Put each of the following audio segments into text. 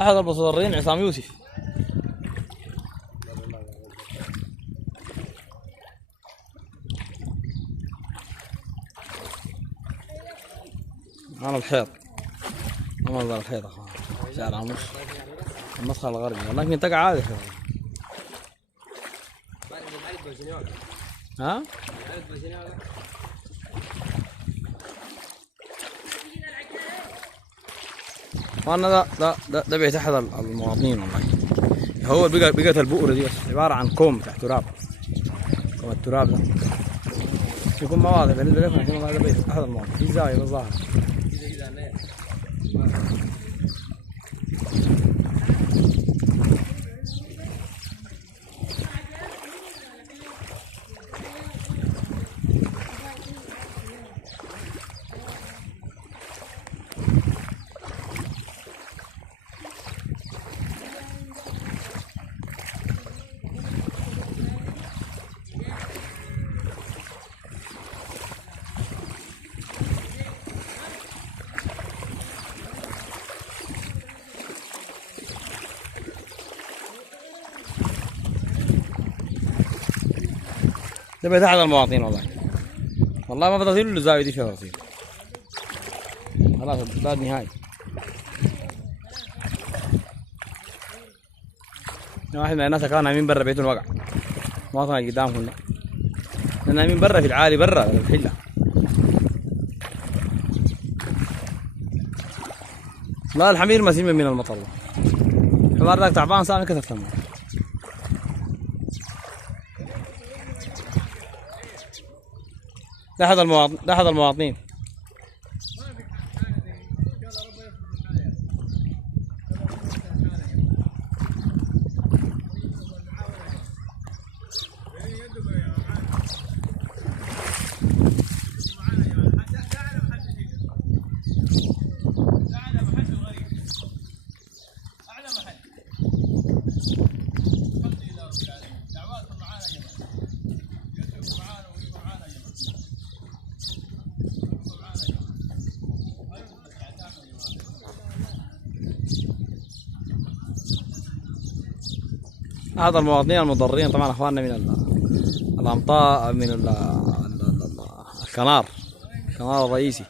أحد المتصدرين عصام يوسف. أنا الحيط، منظر الحيط أخوان، شارع عموش المدخل الغربي، ولكن تقع عادي يا ها؟ وانا ده بيت احد المواطنين والله. هو بقت البؤره دي بس عباره عن كوم تحت تراب، كوم التراب ده يكون مواضع بالنسبه لكم، لكن هذا بيت احد المواطنين في زاويه بالظاهر. ده بيت احد المواطنين والله. والله ما بتصير له الزاويه دي فيها تصير خلاص البلاد نهائي. واحد من الناس كانوا نايمين برا بيتهم وقع، مواطن اللي قدامهم ده نايمين برا في العالي برا الحله. لا الحمير مسيمه من المطر، الحمار ذاك تعبان صار كثر ثمن. ده احد المواطنين. هذا المواطنين المضرين طبعا اخواننا من الامطار، من الكنار الرئيسي،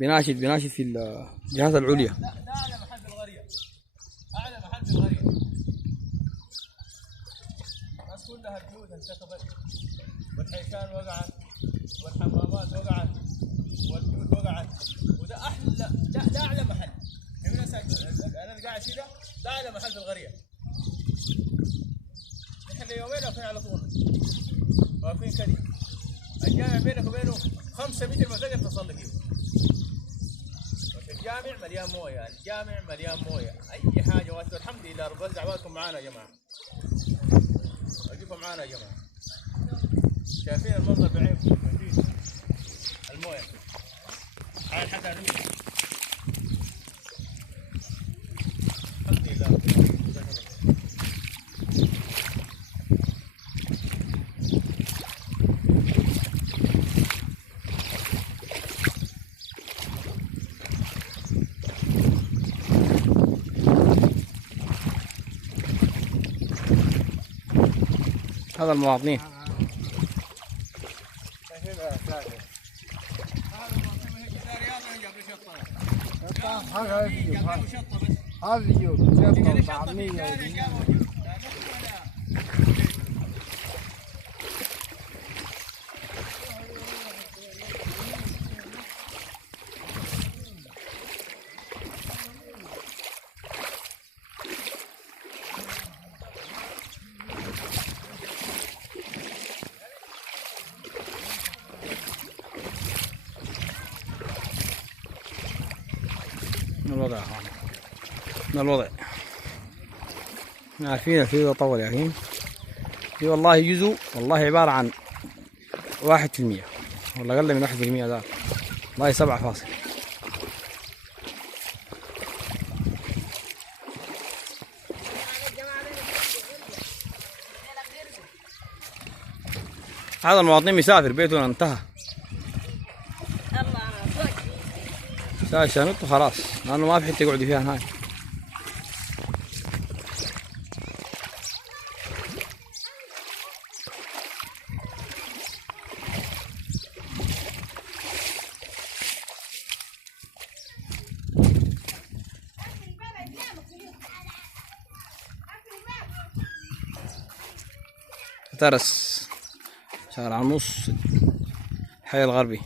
بناشد في الجهات العليا. ده اعلى محل في القريه، اعلى محل في القريه. الناس كلها البيوت انتخبت، والحيتان وقعت، والحمامات وقعت، والبيوت وقعت، وده احلى، ده اعلى محل. انا قاعد كده، ده اعلى محل في القريه. نحن يومين واقفين على طول، واقفين كذي. الجامع بينك وبينه 5 متر ما تقدر تصلي فيه. الجامع مليان مويه، الجامع مليان مويه، اي حاجه واسف. الحمد لله رب دعواتكم معانا يا جماعه. اجيكم معانا يا جماعه. شايفين المنظر بعينكم، شايفين المويه. هاي حتى الحمد لله. هذا المواطنين. الوضع من الوضع عارفين الفيديو طول يا اخي. في والله جزء والله عبارة عن 1% ولا أقل من 1%. ذا والله 7 فاصل. هذا المواطن مسافر بيته انتهى. لا شامت وخلاص لأنه ما في حتة يقعدوا فيها هناك. ترس شارع النص الحي الغربي.